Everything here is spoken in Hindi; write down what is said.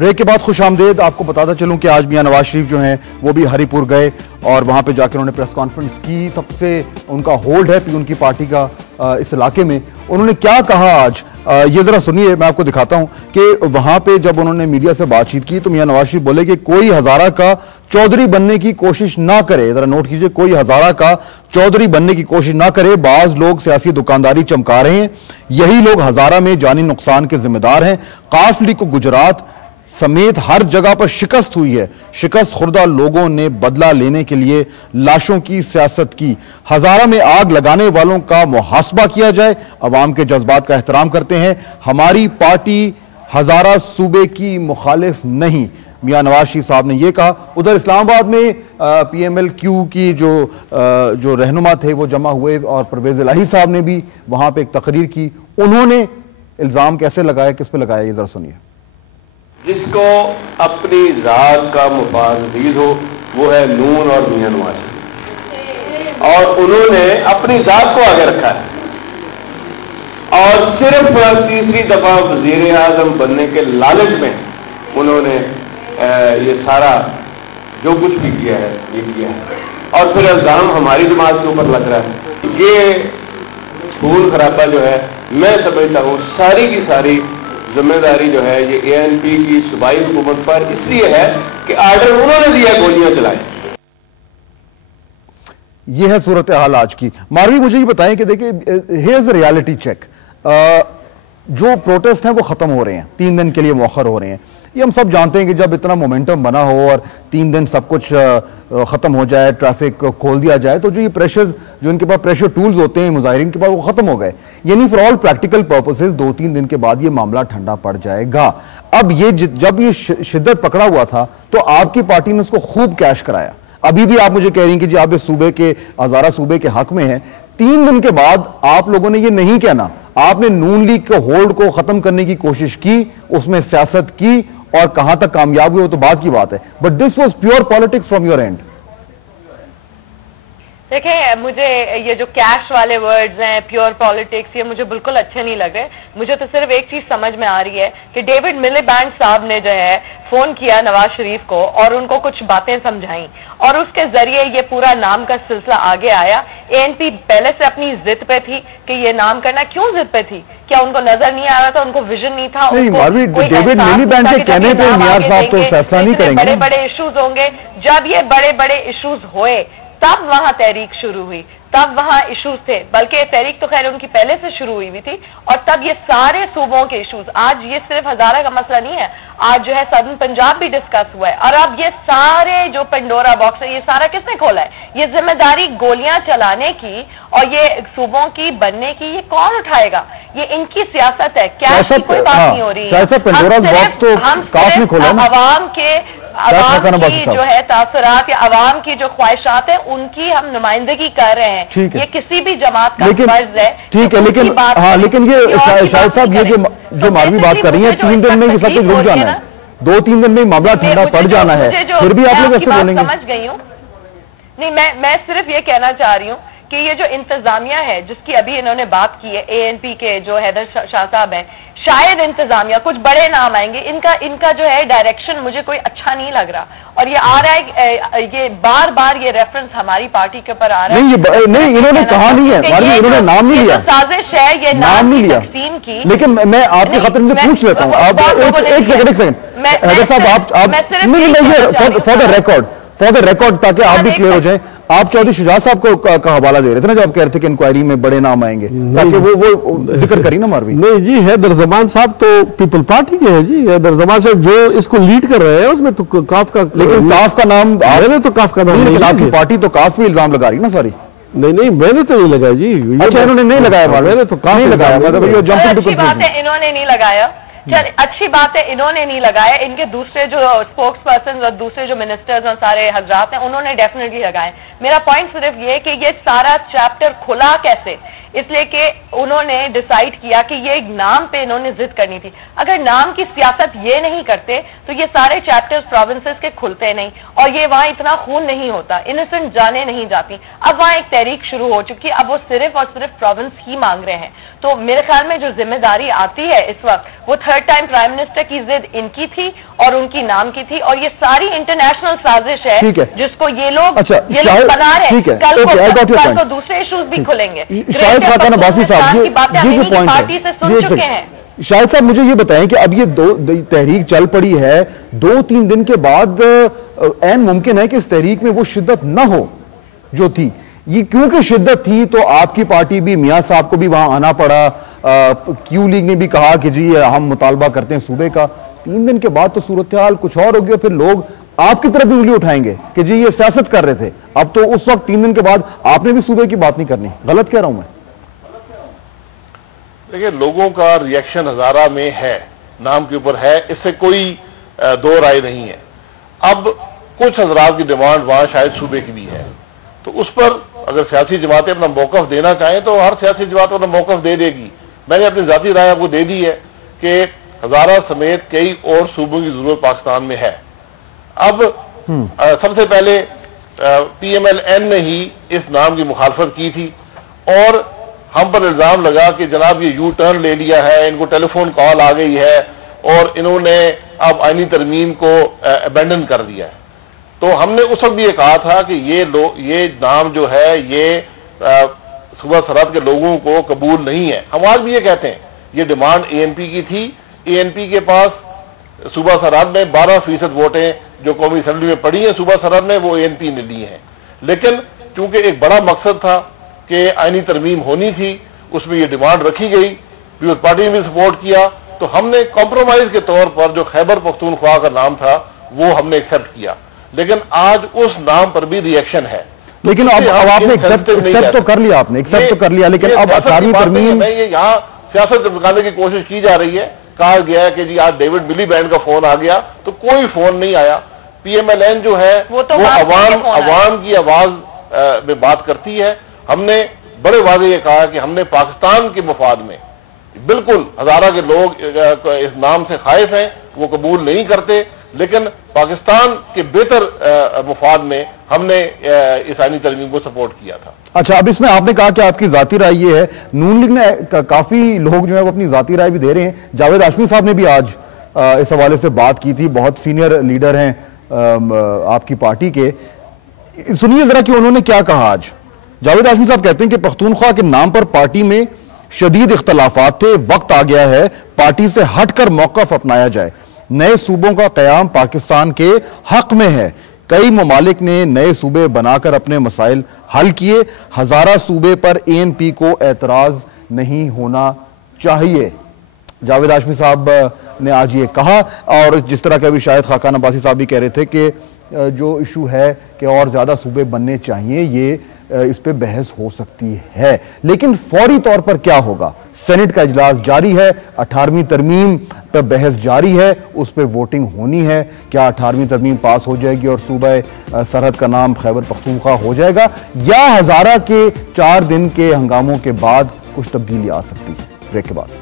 ब्रेक के बाद खुश आमदेद। आपको बताता चलूं कि आज मियां नवाज शरीफ जो हैं वो भी हरिपुर गए और वहां पे जाकर उन्होंने प्रेस कॉन्फ्रेंस की। सबसे उनका होल्ड है उनकी पार्टी का इस इलाके में। उन्होंने क्या कहा आज, ये जरा सुनिए, मैं आपको दिखाता हूं कि वहां पे जब उन्होंने मीडिया से बातचीत की तो मियां नवाज शरीफ बोले कि कोई हजारा का चौधरी बनने की कोशिश ना करे। जरा नोट कीजिए, कोई हजारा का चौधरी बनने की कोशिश ना करे। बाज लोग सियासी दुकानदारी चमका रहे हैं, यही लोग हजारा में जानी नुकसान के जिम्मेदार हैं। काफली को गुजरात समेत हर जगह पर शिकस्त हुई है। शिकस्त खुर्दा लोगों ने बदला लेने के लिए लाशों की सियासत की। हजारा में आग लगाने वालों का मुहासबा किया जाए। अवाम के जज्बात का एहतराम करते हैं। हमारी पार्टी हजारा सूबे की मुखालिफ नहीं, मियां नवाज शरीफ साहब ने यह कहा। उधर इस्लामाबाद में PMLQ की जो रहनुमा थे वो जमा हुए और परवेज इलाही साहब ने भी वहां पे एक तकरीर की। उन्होंने इल्जाम कैसे लगाया, किस पे लगाया, ये जरा सुनिए। जिसको अपनी जात का मुफाद अजीज हो वो है नून और मियां नवाज शरीफ, और उन्होंने अपनी जात को आगे रखा है और सिर्फ तीसरी दफा वजीर आजम बनने के लालच में उन्होंने ये सारा जो कुछ भी किया है ये किया है। और फिर इल्जाम हमारी जमात के ऊपर लग रहा है। ये खून खराबा जो है, मैं समझता हूँ सारी की सारी जिम्मेदारी जो है ये ANP की सूबाई हुकूमत पर इसलिए है कि आर्डर उन्होंने दिया गोलियां चलाई। ये है सूरत हाल आज की। मारवी, मुझे ये बताएं कि देखिए, हियर्स अ रियलिटी चेक। जो प्रोटेस्ट हैं वो खत्म हो रहे हैं, 3 दिन के लिए मौखर हो रहे हैं। ये हम सब जानते हैं कि जब इतना मोमेंटम बना हो और 3 दिन सब कुछ खत्म हो जाए, ट्रैफिक खोल दिया जाए, तो जो ये प्रेशर, जो इनके पास प्रेशर टूल्स होते हैं मुजाहिरीन के पास, वो खत्म हो गए। यानी फॉर ऑल प्रैक्टिकल पर्पसेस 2-3 दिन के बाद ये मामला ठंडा पड़ जाएगा। अब ये जब ये शिद्दत पकड़ा हुआ था तो आपकी पार्टी ने उसको खूब कैश कराया। अभी भी आप मुझे कह रही हैं कि जी आप इस सूबे के, हजारा सूबे के हक में हैं। 3 दिन के बाद आप लोगों ने ये नहीं कहना, आपने नून लीग के होल्ड को खत्म करने की कोशिश की, उसमें सियासत की और कहां तक कामयाब हुए वो तो बात की बात है, but this was pure politics from your and. देखिए, मुझे ये जो कैश वाले वर्ड्स हैं, प्योर पॉलिटिक्स, ये मुझे बिल्कुल अच्छे नहीं लग रहे। मुझे तो सिर्फ एक चीज समझ में आ रही है कि डेविड मिलीबैंड साहब ने जो है फोन किया नवाज शरीफ को और उनको कुछ बातें समझाई और उसके जरिए ये पूरा नाम का सिलसिला आगे आया। ANP पहले से अपनी जिद पे थी कि ये नाम करना। क्यों जिद पे थी? क्या उनको नजर नहीं आ रहा था, उनको विजन नहीं था? नहीं, डेविड मिलीबैंड के कहने पे मियां साहब तो फैसला नहीं करेंगे। बड़े बड़े इश्यूज होंगे। जब ये बड़े बड़े इश्यूज हुए तब वहां तहरीक शुरू हुई, तब वहां इश्यूज थे। बल्कि तहरीक तो खैर उनकी पहले से शुरू हुई हुई थी और तब ये सारे सूबों के इश्यूज, आज ये सिर्फ हजारा का मसला नहीं है, आज जो है सदर्न पंजाब भी डिस्कस हुआ है। और अब ये सारे जो पंडोरा बॉक्स है, ये सारा किसने खोला है? ये जिम्मेदारी गोलियां चलाने की और ये सूबों की बनने की, ये कौन उठाएगा? ये इनकी सियासत है, क्या कोई बात नहीं हो रही है। हम अवाम के की जो है तासुरात या अवाम की जो ख्वाहिशात है उनकी हम नुमाइंदगी कर रहे हैं। ये किसी भी जमात का फर्ज है। ठीक है, लेकिन हाँ, लेकिन ये शाहिद साहब, ये जो मारवी बात कर रही है, 3 दिन में ये सब कुछ रुक जाना है, 2-3 दिन में मामला ठंडा पड़ जाना है, फिर भी आप लोग ऐसे बोलेंगे? समझ गई हूँ। नहीं, मैं सिर्फ ये कहना चाह रही हूँ कि ये जो इंतजामिया है जिसकी अभी इन्होंने बात की है, ANP के जो हैदर शाह साहब हैं, शायद इंतजामिया कुछ बड़े नाम आएंगे। इनका जो है डायरेक्शन मुझे कोई अच्छा नहीं लग रहा और ये आ रहा है, ये बार बार ये रेफरेंस हमारी पार्टी के ऊपर आ रहा है। नहीं, इन्होंने कहा नहीं है, इन्होंने नाम नहीं लिया, साजिश है, ये नाम नहीं लिया की। लेकिन मैं आपके खतर से पूछ लेता हूँ, आप एक सेकंड हैदर साहब, आप फॉर द रिकॉर्ड ताकि आप भी क्लियर हो जाए, आप चौधरी शुजा साहब का हवाला दे रहे थे ना, जब आप कह रहे थे कि इंक्वायरी में बड़े नाम आएंगे, ताकि वो जिक्र करी ना मारवी। नहीं जी, हैदर जमान साहब तो पीपल पार्टी के हैं जी। हैदर जमान साहब जो इसको लीड कर रहे हैं उसमें तो काफ का, लेकिन काफ का नाम, तो काफ का नाम, लेकिन आपकी पार्टी तो काफ भी इल्जाम लगा रही ना सारी। नहीं, मैंने तो नहीं लगाया जी। अच्छा, इन्होंने नहीं लगाया? मैंने तो काफ नहीं लगाया, मतलब इन्होंने नहीं लगाया। चल, अच्छी बात है, इन्होंने नहीं लगाया। इनके दूसरे जो स्पोक्स पर्सन और दूसरे जो मिनिस्टर्स और सारे हजरात हैं उन्होंने डेफिनेटली लगाए। मेरा पॉइंट सिर्फ ये कि ये सारा चैप्टर खुला कैसे, इसलिए कि उन्होंने डिसाइड किया कि ये एक नाम पे इन्होंने जिद करनी थी। अगर नाम की सियासत ये नहीं करते तो ये सारे चैप्टर्स प्रोविंसेस के खुलते नहीं और ये वहां इतना खून नहीं होता, इनोसेंट जाने नहीं जाती। अब वहां एक तहरीक शुरू हो चुकी है, अब वो सिर्फ और सिर्फ प्रोविंस ही मांग रहे हैं। तो मेरे ख्याल में जो जिम्मेदारी आती है इस वक्त वो थर्ड टाइम प्राइम मिनिस्टर की जिद इनकी थी और उनकी नाम की थी, और ये सारी इंटरनेशनल साजिश है जिसको ये लोग बना रहे हैं। कल को दूसरे इश्यूज भी खुलेंगे। शाहिद खाकान अब्बासी साहब, ये जो पॉइंट पार्टी से सुन चुके हैं। शाहिद साहब मुझे ये बताएं कि अब ये तहरीक चल पड़ी है, 2-3 दिन के बाद ऐन मुमकिन है कि इस तहरीक में वो शिद्दत ना हो जो थी। ये क्योंकि शिद्दत थी तो आपकी पार्टी भी, मियां साहब को भी वहां आना पड़ा। क्यू लीग ने भी कहा कि जी हम मुतालबा करते हैं सूबे का। 3 दिन के बाद तो सूरत हाल कुछ और हो गया, फिर लोग आपकी तरफ भी उंगली उठाएंगे कि जी ये सियासत कर रहे थे। अब तो उस वक्त 3 दिन के बाद आपने भी सूबे की बात नहीं करनी। गलत कह रहा हूं मैं? देखिए, लोगों का रिएक्शन हजारा में है, नाम के ऊपर है, इससे कोई दो राय नहीं है। अब कुछ हजरात की डिमांड वहां शायद सूबे की भी है, तो उस पर अगर सियासी जमातें अपना मौकफ देना चाहें तो हर सियासी जमात अपना मौकफ दे देगी। मैंने अपनी जाती राय आपको दे दी है कि हजारा समेत कई और सूबों की जरूरत पाकिस्तान में है। अब सबसे पहले PMLN ने ही इस नाम की मुखालफत की थी और हम पर इल्जाम लगा कि जनाब ये यू टर्न ले लिया है, इनको टेलीफोन कॉल आ गई है और इन्होंने अब आईनी तरमीम को अबेंडन कर दिया है। तो हमने उस वक्त भी ये कहा था कि ये नाम जो है ये सूबा सरहद के लोगों को कबूल नहीं है। हम आज भी ये कहते हैं, ये डिमांड ANP की थी। ANP के पास सूबा सरहद में 12% वोटें जो कौमी असम्बली में पड़ी हैं सूबा सरहद में, वो ANP ने ली हैं। लेकिन चूंकि एक बड़ा मकसद था कि आईनी तरमीम होनी थी, उसमें ये डिमांड रखी गई, पीपल्स पार्टी ने भी सपोर्ट किया, तो हमने कॉम्प्रोमाइज के तौर पर जो खैबर पख्तूनख्वा का नाम था वो हमने एक्सेप्ट किया। लेकिन आज उस नाम पर भी रिएक्शन है। लेकिन अब आपने एक्सेप्ट तो कर लिया, आपने एक्सेप्ट तो कर लिया, लेकिन अब 18वीं तरमीम ये यहाँ सियासत दिखाने की कोशिश की जा रही है। कहा गया है कि जी आज डेविड मिलीबैंड का फोन आ गया, तो कोई फोन नहीं आया। PMLN जो है वो अवाम की आवाज में बात करती है। हमने बड़े वादे ये कहा कि हमने पाकिस्तान के मफाद में, बिल्कुल हजारा के लोग इस नाम से खाइफ हैं, वो कबूल नहीं करते, लेकिन पाकिस्तान के बेहतर मफाद में हमने इस आईनी तरमीम को सपोर्ट किया था। अच्छा, अब इसमें आपने कहा कि आपकी जाती राय ये है, नून लीग ने काफी लोग जो है वो अपनी जाती राय भी दे रहे हैं। जावेद हाशमी साहब ने भी आज इस हवाले से बात की थी, बहुत सीनियर लीडर हैं आपकी पार्टी के। सुनिए जरा कि उन्होंने क्या कहा आज। जावेद हाशमी साहब कहते हैं कि पख्तूनख्वा के नाम पर पार्टी में शदीद इख्तलाफात थे, वक्त आ गया है पार्टी से हटकर मौकफ अपनाया जाए। नए सूबों का कयाम पाकिस्तान के हक में है। कई ममालिक ने नए सूबे बनाकर अपने मसाइल हल किए। हजारा सूबे पर ANP को एतराज नहीं होना चाहिए। जावेद हाशमी साहब ने आज ये कहा, और जिस तरह के अभी शाहिद खाकान अब्बासी साहब भी कह रहे थे कि जो इशू है कि और ज्यादा सूबे बनने चाहिए, ये इस पे बहस हो सकती है। लेकिन फौरी तौर पर क्या होगा? सेनेट का इजलास जारी है, 18वीं तरमीम पर बहस जारी है, उस पर वोटिंग होनी है। क्या 18वीं तरमीम पास हो जाएगी और सूबा सरहद का नाम खैबर पख्तूनख्वा हो जाएगा, या हजारा के 4 दिन के हंगामों के बाद कुछ तब्दीली आ सकती है? ब्रेक के बाद।